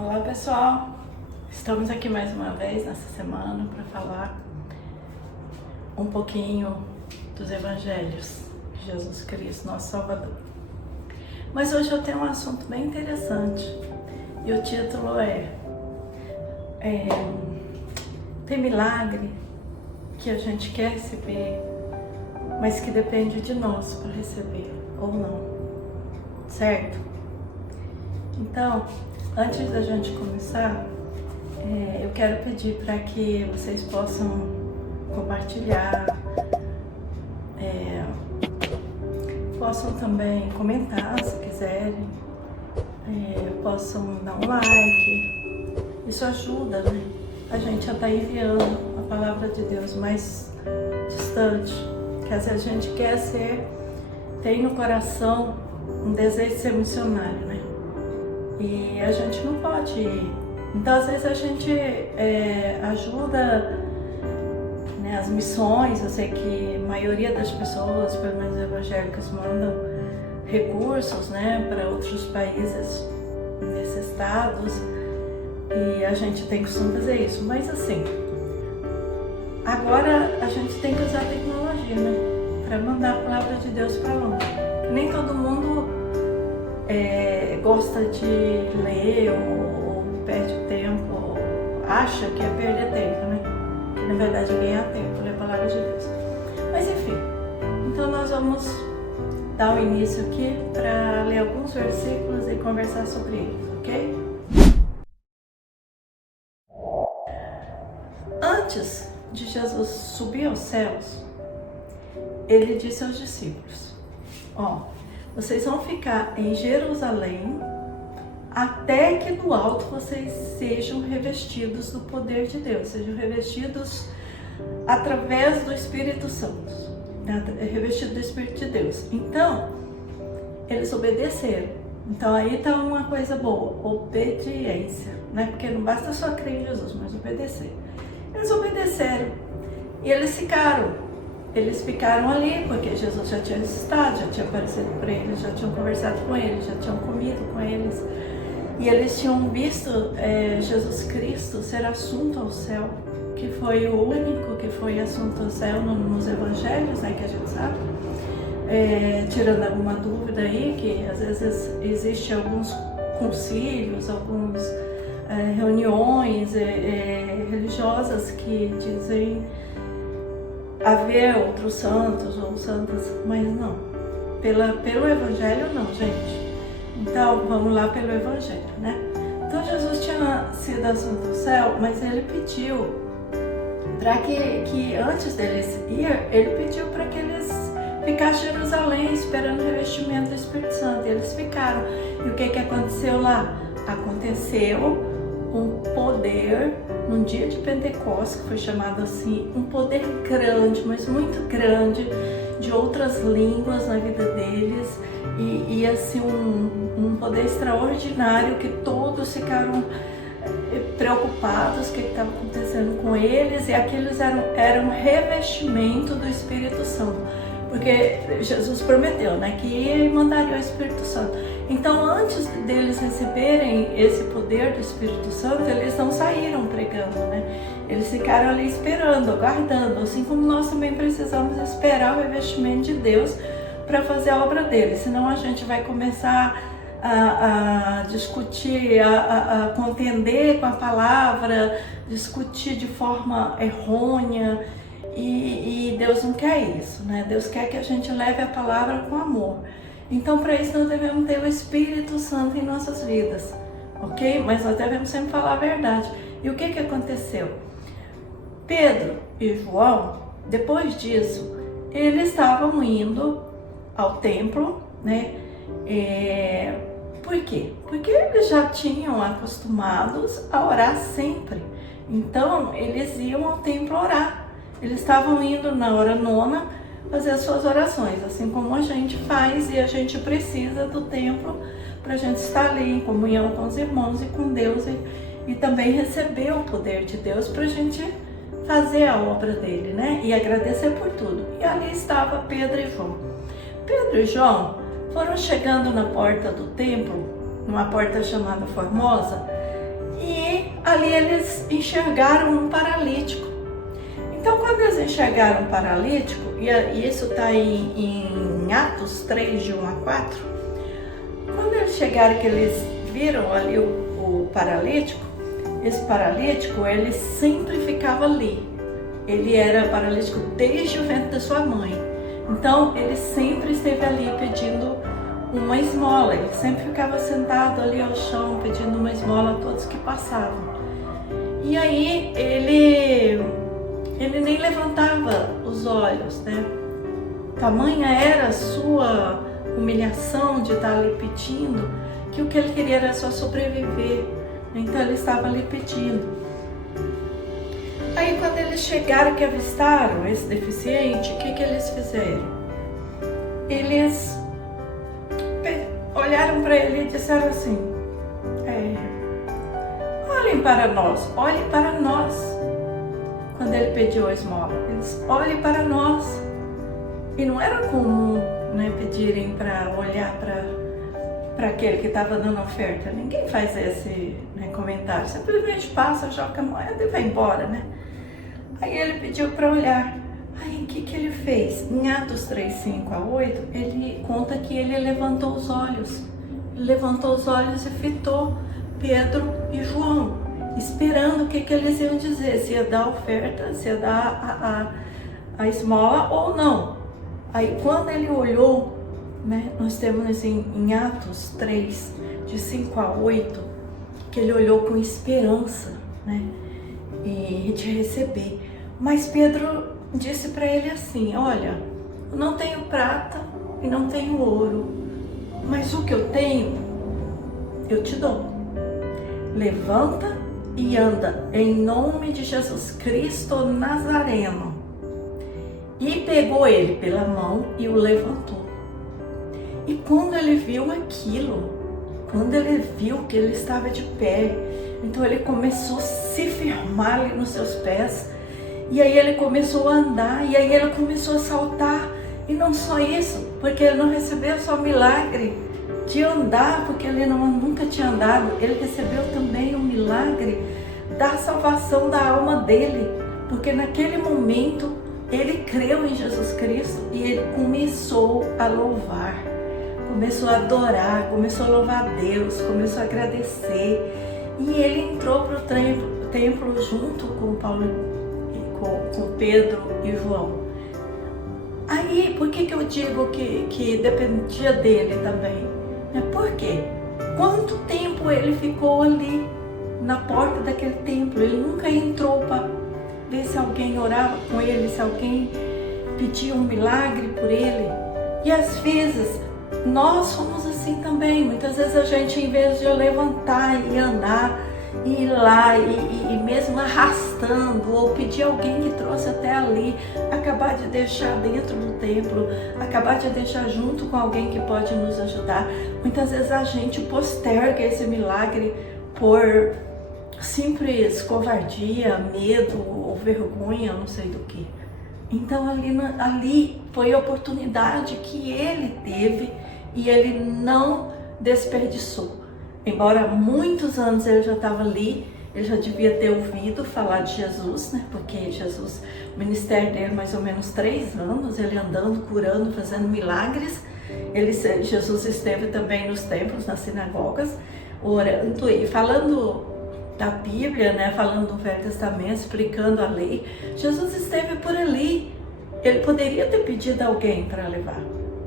Olá pessoal, estamos aqui mais uma vez nessa semana para falar um pouquinho dos Evangelhos de Jesus Cristo, nosso Salvador. Mas hoje eu tenho um assunto bem interessante e o título é tem milagre que a gente quer receber, mas que depende de nós para receber ou não, certo? Então, antes da gente começar, eu quero pedir para que vocês possam compartilhar, possam também comentar se quiserem, possam dar um like. Isso ajuda, né, a gente a estar enviando a palavra de Deus mais distante, que às vezes a gente quer tem no coração um desejo de ser missionário, né? E a gente não pode ir. Então, às vezes, a gente ajuda, né, as missões. Eu sei que a maioria das pessoas, pelo menos evangélicas, mandam recursos, né, para outros países necessitados. E a gente tem costume fazer isso. Mas, assim, agora a gente tem que usar a tecnologia, né, para mandar a palavra de Deus para longe. Nem todo mundo gosta de ler ou perde tempo, ou acha que é perder tempo, né? Que na verdade é ganhar tempo, ler a palavra de Deus. Mas enfim, então nós vamos dar o início aqui para ler alguns versículos e conversar sobre eles, ok? Antes de Jesus subir aos céus, ele disse aos discípulos: vocês vão ficar em Jerusalém até que do alto vocês sejam revestidos do poder de Deus, sejam revestidos através do Espírito Santo, revestidos do Espírito de Deus. Então, eles obedeceram. Então aí está uma coisa boa, obediência, né? Porque não basta só crer em Jesus, mas obedecer. Eles obedeceram e eles ficaram ali, porque Jesus já tinha estado, já tinha aparecido para eles, já tinham conversado com eles, já tinham comido com eles. E eles tinham visto Jesus Cristo ser assunto ao céu, que foi o único que foi assunto ao céu nos evangelhos, né, que a gente sabe. Tirando alguma dúvida aí, que às vezes existe alguns concílios, algumas reuniões religiosas que dizem haver outros santos ou santas, mas não. Pelo Evangelho não, gente. Então, vamos lá pelo Evangelho, né? Então, Jesus tinha sido assunto ao céu, mas ele pediu para que antes deles ir, ele pediu para que eles ficassem em Jerusalém esperando o revestimento do Espírito Santo. E eles ficaram. E o que aconteceu lá? Aconteceu um poder, num dia de Pentecostes, que foi chamado assim, um poder grande, mas muito grande, de outras línguas na vida deles, e assim um poder extraordinário, que todos ficaram preocupados, o que estava acontecendo com eles, e aqueles eram revestimento do Espírito Santo, porque Jesus prometeu, né, que ele mandaria o Espírito Santo. Então, antes deles receberem esse poder do Espírito Santo, eles não saíram pregando, né? Eles ficaram ali esperando, aguardando, assim como nós também precisamos esperar o revestimento de Deus para fazer a obra dele. Senão a gente vai começar a discutir, a contender com a palavra, discutir de forma errônea, e Deus não quer isso, né? Deus quer que a gente leve a palavra com amor. Então, para isso, nós devemos ter o Espírito Santo em nossas vidas, ok? Mas nós devemos sempre falar a verdade. E o que aconteceu? Pedro e João, depois disso, eles estavam indo ao templo, né? Por quê? Porque eles já tinham acostumados a orar sempre. Então, eles iam ao templo orar. Eles estavam indo na hora nona fazer as suas orações, assim como a gente faz, e a gente precisa do templo para a gente estar ali em comunhão com os irmãos e com Deus, e também receber o poder de Deus para a gente fazer a obra dele, né? E agradecer por tudo. E ali estava Pedro e João. Pedro e João foram chegando na porta do templo, numa porta chamada Formosa, E ali eles enxergaram um paralítico. Então, quando eles enxergaram um paralítico, e isso está em Atos 3, de 1 a 4, quando eles chegaram, que eles viram ali o paralítico, esse paralítico, ele sempre ficava ali. Ele era paralítico desde o ventre da sua mãe. Então, ele sempre esteve ali pedindo uma esmola. Ele sempre ficava sentado ali ao chão pedindo uma esmola a todos que passavam. E aí, ele nem levantava os olhos, né? Tamanha era a sua humilhação de estar ali pedindo, que o que ele queria era só sobreviver. Então ele estava ali pedindo. Aí quando eles chegaram, que avistaram esse deficiente, o que eles fizeram? Eles olharam para ele e disseram assim: olhem para nós, olhem para nós. Quando ele pediu a esmola, eles olhem para nós. E não era comum, né, pedirem para olhar para aquele que estava dando oferta. Ninguém faz esse, né, comentário. Simplesmente passa, joga a moeda e vai embora, né? Aí ele pediu para olhar. Aí o que ele fez? Em Atos 3, 5 a 8, ele conta que ele levantou os olhos. Ele levantou os olhos e fitou Pedro e João, esperando o que eles iam dizer, se ia dar a oferta, se ia dar a esmola ou não. Aí quando ele olhou, né, nós temos em Atos 3, de 5 a 8, que ele olhou com esperança, né, de receber. Mas Pedro disse para ele assim: olha, eu não tenho prata e não tenho ouro, mas o que eu tenho, eu te dou. Levanta e anda em nome de Jesus Cristo Nazareno. E pegou ele pela mão e o levantou. E quando ele viu aquilo, quando ele viu que ele estava de pé, então ele começou a se firmar ali nos seus pés. E aí ele começou a andar, e aí ele começou a saltar. E não só isso, porque ele não recebeu só o milagre de andar, porque ele nunca tinha andado, ele recebeu também o milagre da salvação da alma dele, porque naquele momento ele creu em Jesus Cristo e ele começou a louvar, começou a adorar, começou a louvar a Deus, começou a agradecer, e ele entrou para o templo junto com Paulo, com Pedro e João. Aí, por que eu digo que dependia dele também? Por quê? Quanto tempo ele ficou ali na porta daquele templo? Ele nunca entrou para ver se alguém orava com ele, se alguém pedia um milagre por ele. E às vezes nós somos assim também. Muitas vezes a gente, em vez de levantar e andar e ir lá e mesmo arrastando, ou pedir alguém que trouxe até ali, acabar de deixar dentro do templo, acabar de deixar junto com alguém que pode nos ajudar. Muitas vezes a gente posterga esse milagre por simples covardia, medo ou vergonha, não sei do que. Então ali foi a oportunidade que ele teve e ele não desperdiçou. Embora muitos anos ele já estava ali, ele já devia ter ouvido falar de Jesus, né? Porque Jesus, o ministério dele mais ou menos 3 anos, ele andando, curando, fazendo milagres. Jesus esteve também nos templos, nas sinagogas, orando e falando da Bíblia, né? Falando do Velho Testamento, explicando a lei. Jesus esteve por ali. Ele poderia ter pedido alguém para levar,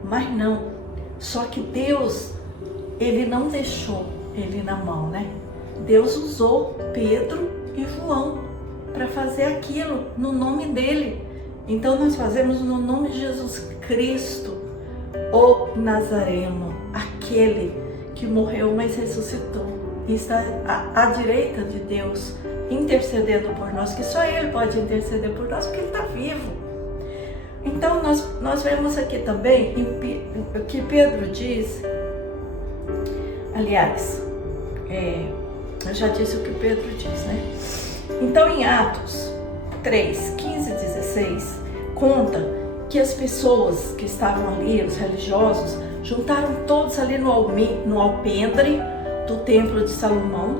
mas não. Só que Deus, ele não deixou ele na mão, né? Deus usou Pedro e João para fazer aquilo no nome dele. Então nós fazemos no nome de Jesus Cristo, o Nazareno, aquele que morreu, mas ressuscitou e está à direita de Deus, intercedendo por nós, que só Ele pode interceder por nós, porque Ele está vivo. Então nós vemos aqui também o que Pedro diz. Aliás, eu já disse o que Pedro diz, né? Então em Atos 3, 15 e 16, conta que as pessoas que estavam ali, os religiosos, juntaram todos ali no alpendre do templo de Salomão,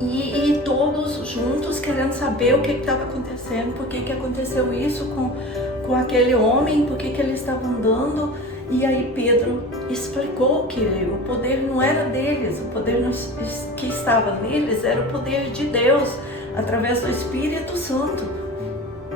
E todos juntos querendo saber o que estava acontecendo, por que aconteceu isso com aquele homem, por que ele estava andando. E aí Pedro explicou que o poder não era deles, o poder que estava neles era o poder de Deus, através do Espírito Santo,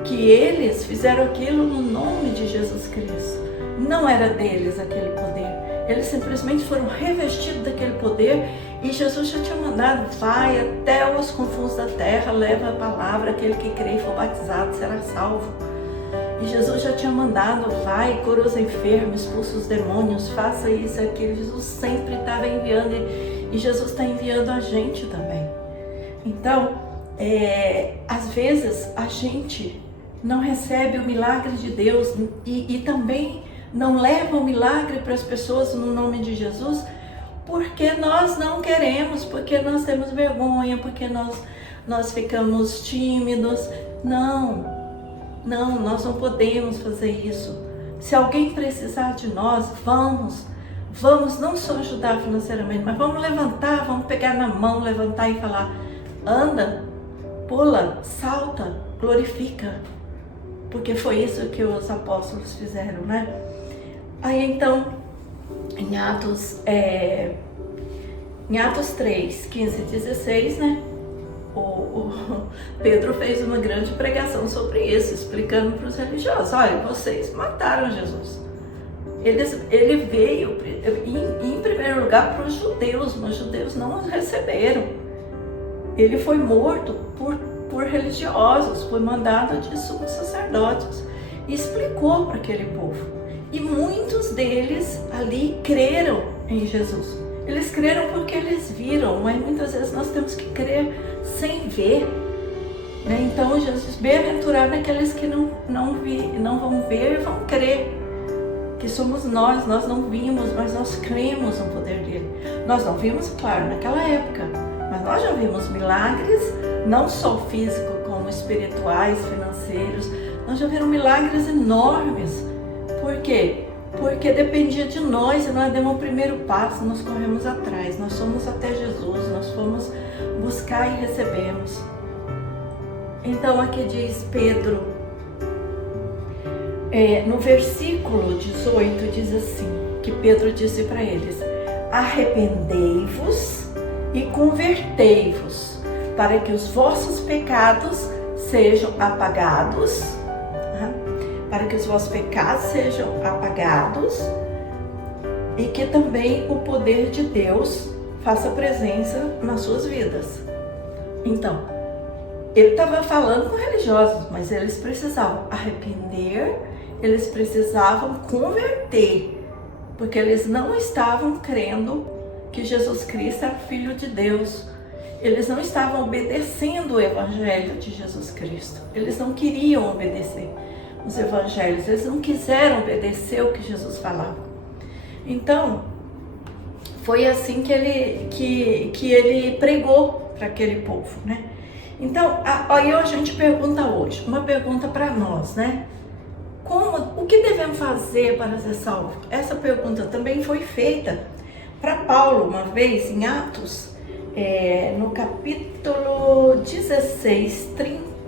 que eles fizeram aquilo no nome de Jesus Cristo. Não era deles aquele poder, eles simplesmente foram revestidos daquele poder, e Jesus já tinha mandado: vai até os confins da terra, leva a palavra, aquele que crê e for batizado será salvo. E Jesus já tinha mandado: vai, cura os enfermos, expulsa os demônios, faça isso e aquilo. Jesus sempre estava enviando, e Jesus está enviando a gente também. Então, às vezes a gente não recebe o milagre de Deus e também não leva o milagre para as pessoas no nome de Jesus, porque nós não queremos, porque nós temos vergonha, porque nós ficamos tímidos. Não, nós não podemos fazer isso. Se alguém precisar de nós, vamos não só ajudar financeiramente, mas vamos levantar, vamos pegar na mão, levantar e falar: anda, pula, salta, glorifica. Porque foi isso que os apóstolos fizeram, né? Aí então, em Atos 3, 15 e 16, né? O Pedro fez uma grande pregação sobre isso, explicando para os religiosos: olha, vocês mataram Jesus. Ele veio, em primeiro lugar, para os judeus, mas os judeus não os receberam. Ele foi morto por religiosos, foi mandado de sumos sacerdotes, e explicou para aquele povo. E muitos deles ali creram em Jesus. Eles creram porque eles viram, mas muitas vezes nós temos que crer sem ver, né? Então Jesus, bem-aventurado aqueles que não vão ver e vão crer, que somos nós não vimos, mas nós cremos no poder dele. Nós não vimos, claro, naquela época, mas nós já vimos milagres, não só físicos como espirituais, financeiros. Nós já vimos milagres enormes. Por quê? Porque dependia de nós, e nós demos o primeiro passo, nós corremos atrás, nós fomos até Jesus, nós fomos buscar e recebemos. Então aqui diz Pedro, no versículo 18 diz assim, que Pedro disse para eles: arrependei-vos e convertei-vos, para que os vossos pecados sejam apagados, para que os vossos pecados sejam apagados, e que também o poder de Deus faça presença nas suas vidas. Então, ele estava falando com religiosos, mas eles precisavam arrepender, eles precisavam converter, porque eles não estavam crendo que Jesus Cristo era Filho de Deus. Eles não estavam obedecendo o Evangelho de Jesus Cristo. Eles não queriam obedecer os Evangelhos. Eles não quiseram obedecer o que Jesus falava. Então, foi assim que ele pregou para aquele povo, né? Então, aí a gente pergunta hoje, uma pergunta para nós, né? O que devemos fazer para ser salvo? Essa pergunta também foi feita para Paulo uma vez em Atos, no capítulo 16,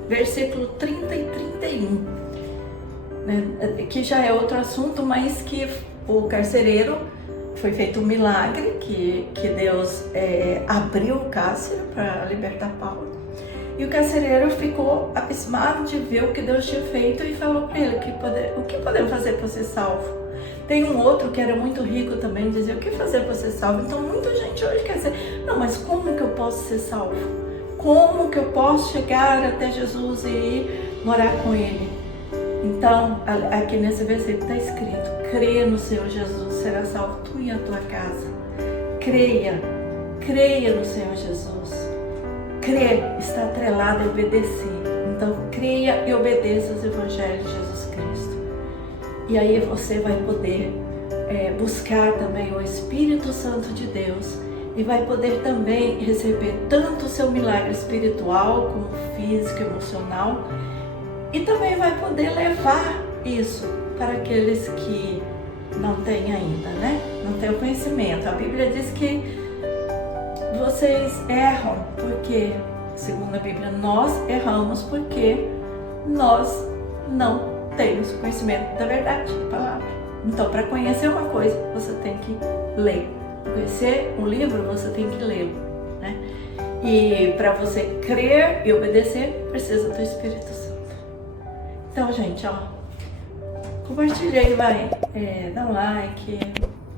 versículo 30 e 31, né? Que já é outro assunto, mas que o carcereiro, foi feito um milagre, que Deus abriu o cárcere para libertar Paulo. E o carcereiro ficou abismado de ver o que Deus tinha feito e falou para ele: o que podemos fazer para ser salvo? Tem um outro que era muito rico também, dizia: o que fazer para ser salvo? Então muita gente hoje quer dizer: não, mas como que eu posso ser salvo? Como que eu posso chegar até Jesus e ir morar com Ele? Então, aqui nesse versículo está escrito: creia no Senhor Jesus, será salvo tu e a tua casa. Creia no Senhor Jesus. Crer está atrelado a obedecer. Então, creia e obedeça os evangelhos de Jesus Cristo. E aí você vai poder buscar também o Espírito Santo de Deus e vai poder também receber tanto o seu milagre espiritual como físico, emocional, e também vai poder levar isso para aqueles que não têm ainda, né? Não têm o conhecimento. A Bíblia diz que vocês erram, porque, segundo a Bíblia, nós erramos porque nós não temos conhecimento da verdade, da palavra. Então, para conhecer uma coisa, você tem que ler. Conhecer um livro, você tem que lê-lo, né? E para você crer e obedecer, precisa do Espírito Santo. Então, gente, ó, compartilha aí, vai, dá um like.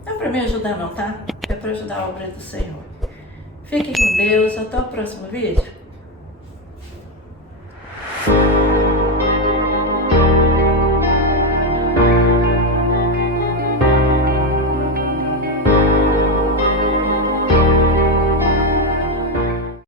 Não é para me ajudar não, tá? É para ajudar a obra do Senhor. Fique com Deus, até o próximo vídeo.